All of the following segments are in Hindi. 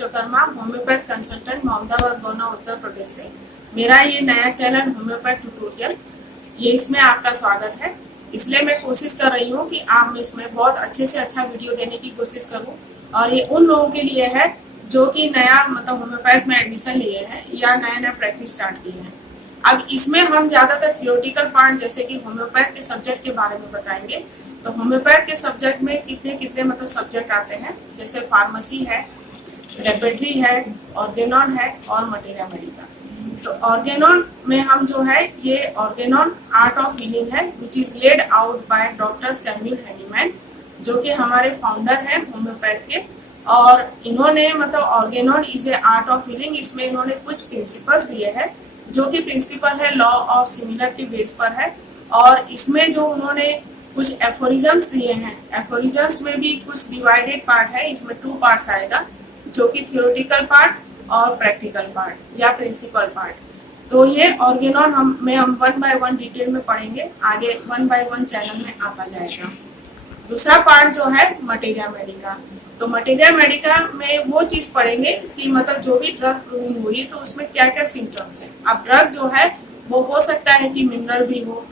विश्वकर्मा, होम्योपैथ कंसल्टेंट, मोहम्मदाबाद, गोना, उत्तर प्रदेश से। मेरा ये नया चैनल होम्योपैथ ट्यूटोरियल, ये इसमें आपका स्वागत है। इसलिए मैं कोशिश कर रही हूँ कि आप इसमें बहुत अच्छे से अच्छा वीडियो देने की कोशिश करूँ। और ये उन लोगों के लिए है जो कि नया मतलब होम्योपैथ में एडमिशन लिए हैं या नया नया प्रैक्टिस स्टार्ट किए हैं। अब इसमें हम ज़्यादातर थियोरेटिकल पार्ट जैसे कि होम्योपैथ के सब्जेक्ट के बारे में बताएंगे। तो होम्योपैथ के सब्जेक्ट में कितने कितने मतलब सब्जेक्ट आते हैं, जैसे फार्मेसी है, रेपेट्री है, ऑर्गेनॉन है और मटेरिया मेडिका। तो ऑर्गेनॉन में हम जो है ये ऑर्गेनॉन आर्ट ऑफ हीलिंग है which is laid out by doctor Samuel Hahnemann, जो कि हमारे फाउंडर हैं होम्योपैथ के। और इन्होंने मतलब Organon is a art of healing, इसमें इन्होंने कुछ प्रिंसिपल्स दिए हैं जो कि प्रिंसिपल है लॉ ऑफ सिमिलर के बेस पर है। और इसमें जो उन्होंने कुछ एफोरिजम्स दिए हैं, एफोरिजम्स में भी कुछ डिवाइडेड पार्ट है, इसमें 2 पार्ट्स आएगा, जो कि थियोरेटिकल पार्ट और प्रैक्टिकल पार्ट या प्रिंसिपल पार्ट। तो ये ऑर्गेनॉन हम 1 बाय 1 डिटेल में पढ़ेंगे, आगे 1 बाय 1 चैनल में आता जाएगा। दूसरा पार्ट जो है मटेरिया मेडिका। तो मटेरिया मेडिका में वो चीज पढ़ेंगे कि मतलब जो भी ड्रग प्रूविंग हुई तो उसमें क्या क्या सिम्टम्स है। अब ड्रग जो है वो हो सकता है कि मिनरल भी हो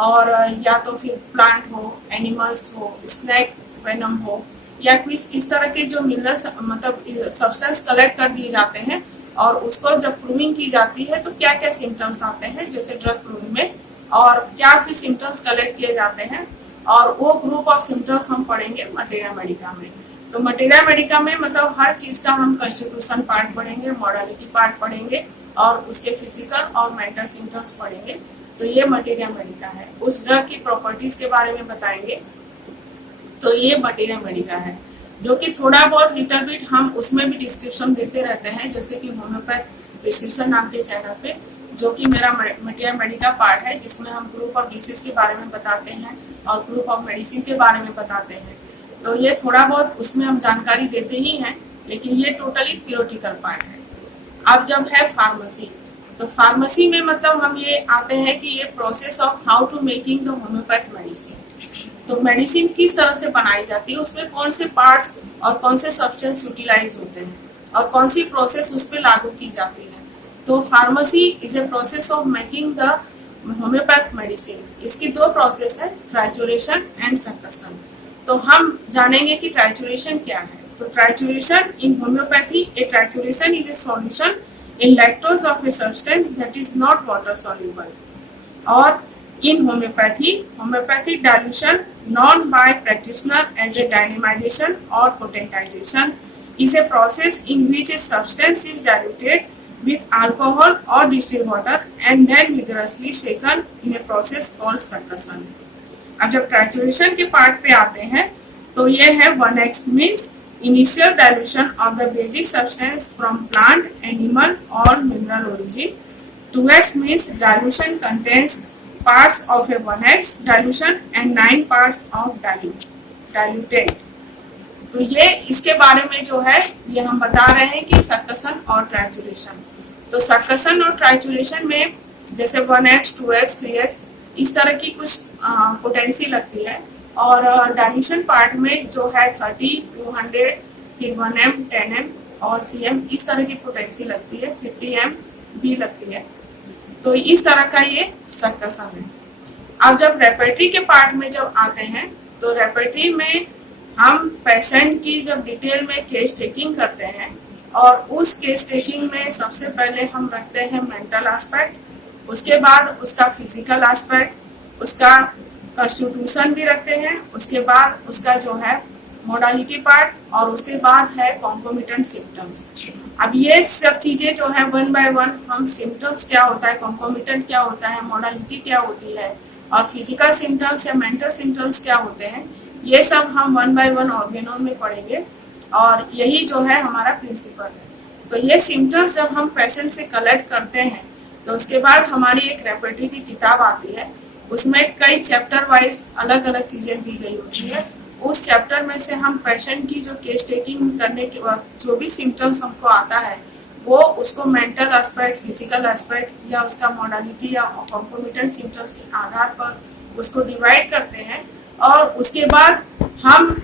और या तो फिर प्लांट हो, एनिमल्स हो, स्नैक वेनम हो, या कुछ इस तरह के जो मिनरल्स मतलब सब्सटेंस कलेक्ट कर दिए जाते हैं और उसको जब प्रूविंग की जाती है तो क्या क्या सिम्टम्स आते हैं जैसे ड्रग प्रूविंग में, और क्या फिर सिम्टम्स कलेक्ट किए जाते हैं, और वो ग्रुप ऑफ सिम्टम्स हम पढ़ेंगे मटेरिया मेडिका में। तो मटेरिया मेडिका में मतलब हर चीज का हम कॉन्स्टिट्यूशन पार्ट पढ़ेंगे, मॉडलिटी पार्ट पढ़ेंगे और उसके फिजिकल और मेंटल सिम्टम्स पढ़ेंगे। तो ये मटेरिया मेडिका है। उस ड्रग की प्रॉपर्टीज के बारे में बताएंगे। तो ये मटेरिया मेडिका है, जो कि थोड़ा बहुत लिटिल बिट हम उसमें भी डिस्क्रिप्शन देते रहते हैं, जैसे कि होम्योपैथ प्रिस्क्रिप्शन नाम के चैनल पे, जो कि मेरा मटेरिया मेडिका पार्ट है, जिसमें हम ग्रुप ऑफ डिसीज के बारे में बताते हैं और ग्रुप ऑफ मेडिसिन के बारे में बताते हैं। तो ये थोड़ा बहुत उसमें हम जानकारी देते ही हैं, लेकिन ये टोटली थियोरेटिकल पार्ट है। अब जब है फार्मेसी, तो फार्मेसी में मतलब हम ये आते हैं कि ये process of how to making the homeopath medicine. तो मेडिसिन किस तरह से बनाई जाती है, उसमें कौन से पार्ट्स और कौन से सब्सटेंस यूटिलाइज होते हैं और कौन सी प्रोसेस उस पर लागू की जाती है। तो pharmacy is a process of making the homeopath medicine. इसकी 2 प्रोसेस है, ट्राइचुरेशन एंड सक्सेशन। तो हम जानेंगे कि ट्राइचुरेशन क्या है। तो trituration in homeopathy, A trituration is a solution in lactose of a substance that is not water soluble, or in homeopathic dilution known by practitioner as a dynamization or potentization is a process in which a substance is diluted with alcohol or distilled water and then vigorously shaken in a process called succussion। अब जब ट्राइचुरेशन के पार्ट पे आते हैं तो ये है 1x means initial dilution of the basic substance from plant, animal or mineral origin। 2x means dilution contains parts of a 1x dilution and 9 parts of dilutant। तो ये इसके बारे में जो है ये हम बता रहे हैं कि सक्शन और ट्राइचुरेशन। तो सक्शन और ट्राइचुरेशन में जैसे 1x, 2x, 3x इस तरह की कुछ पोटेंसी लगती है, और डाइल्यूशन पार्ट में जो है 30, 200, फिर 1m, 10m और cm इस तरह की पोटेंसी लगती है, 50m भी लगती है। तो इस तरह का ये सक्शन है। अब जब रेपेट्री के पार्ट में जब आते हैं तो रेपेट्री में हम पेशेंट की जब डिटेल में केस टेकिंग करते हैं, और उस केस टेकिंग में सबसे पहले हम रखते हैं मेंटल एस्पेक्ट, उसके बाद उसका फिजिकल एस्पेक्ट, उसका कॉन्स्टिट्यूशन भी रखते हैं, उसके बाद उसका जो है मोडालिटी पार्ट, और उसके बाद है कॉन्कोमिटेंट सिम्टम्स। अब ये सब चीजें जो है 1 बाय 1 हम सिम्टम्स क्या होता है, कॉन्कोमिटेंट क्या होता है, मोडालिटी क्या होती है और फिजिकल सिम्टम्स या मेंटल सिम्टम्स क्या होते हैं, ये सब हम 1 बाय 1 ऑर्गेनॉन में पढ़ेंगे। और यही जो है हमारा प्रिंसिपल है। तो ये सिम्टम्स जब हम पेशेंट से कलेक्ट करते हैं तो उसके बाद हमारी एक रेपेट्री की किताब आती है, उसमें कई चैप्टर वाइज अलग अलग चीजें दी गई होती है। उस चैप्टर में से हम पेशेंट की जो केस टेकिंग करने के बाद जो भी सिम्टम्स हमको आता है वो उसको मेंटल एस्पेक्ट, फिजिकल एस्पेक्ट या उसका मोडालिटी या कॉन्कोमिटेंट सिम्टम्स के आधार पर उसको डिवाइड करते हैं, और उसके बाद हम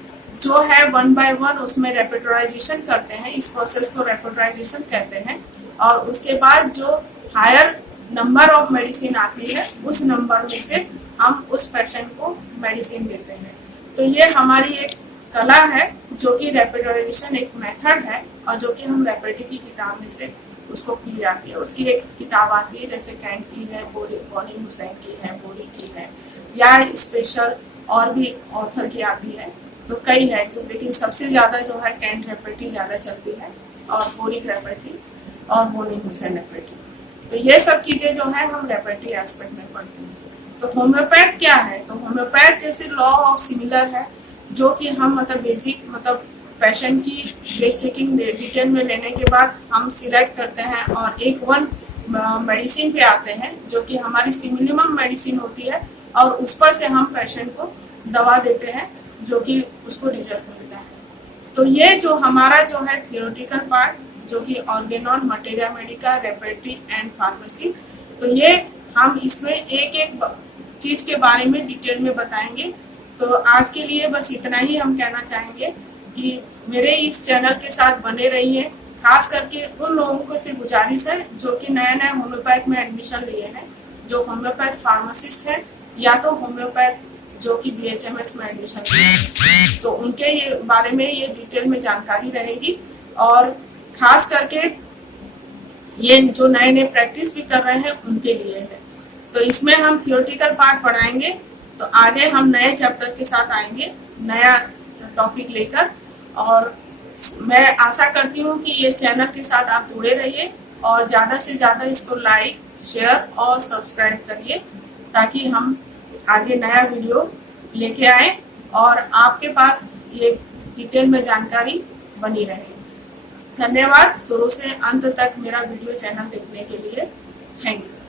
जो है 1 बाय 1 उसमें रेपर्टोराइजेशन करते हैं, इस प्रोसेस को रेपर्टोराइजेशन कहते हैं। और उसके बाद जो हायर नंबर ऑफ मेडिसिन आती है उस नंबर में से हम उस पेशेंट को मेडिसिन देते हैं। तो ये हमारी एक कला है जो कि रेपर्टोराइजेशन एक मेथड है और जो कि हम रेपर्टी की किताब में से उसको की जाती है। उसकी एक किताब आती है जैसे कैंट की है, बॉनी हुसैन की है, बोरी की है, या स्पेशल और भी ऑथर की आती है। तो कई है जो, लेकिन सबसे ज़्यादा जो है कैंट रेपर्टी ज़्यादा चलती है और बोरिक रेपर्टी और बॉनी हुसैन रेपर्टी। तो ये सब चीज़ें जो है हम रेपर्टी एस्पेक्ट में पढ़ते हैं। तो होम्योपैथ क्या है? तो होम्योपैथ जैसे लॉ ऑफ सिमिलर है जो कि हम मतलब बेसिक मतलब पेशेंट की केस टेकिंग डिटेल में लेने के बाद हम सिलेक्ट करते हैं और एक वन मेडिसिन पे आते हैं जो कि हमारी सिमिलिमम मेडिसिन होती है और उस पर से हम पेशेंट को दवा देते हैं जो कि उसको रिजल्ट मिलता है। तो ये जो हमारा जो है थियोरेटिकल पार्ट जो कि organon, materia medica, repertory and pharmacy, तो ये हम इसमें एक एक चीज़ के बारे में डिटेल में बताएंगे। तो आज के लिए बस इतना ही हम कहना चाहेंगे कि मेरे इस चैनल के साथ बने रहिए। खास करके उन लोगों को से गुजारिश है जो कि नया नया होम्योपैथ में एडमिशन लिए हैं, जो होम्योपैथ फार्मासिस्ट है या तो होम्योपैथ जो कि BHMS में एडमिशन लिए हैं, तो उनके ये बारे में ये डिटेल में जानकारी रहेगी। और खास करके ये जो नए नए प्रैक्टिस भी कर रहे हैं उनके लिए है। तो इसमें हम थियोरेटिकल पार्ट पढ़ाएंगे, तो आगे हम नए चैप्टर के साथ आएंगे नया टॉपिक लेकर। और मैं आशा करती हूँ कि ये चैनल के साथ आप जुड़े रहिए और ज़्यादा से ज़्यादा इसको लाइक, शेयर और सब्सक्राइब करिए ताकि हम आगे नया वीडियो लेके आए और आपके पास ये डिटेल में जानकारी बनी रहे। धन्यवाद शुरू से अंत तक मेरा वीडियो चैनल देखने के लिए। Thank you.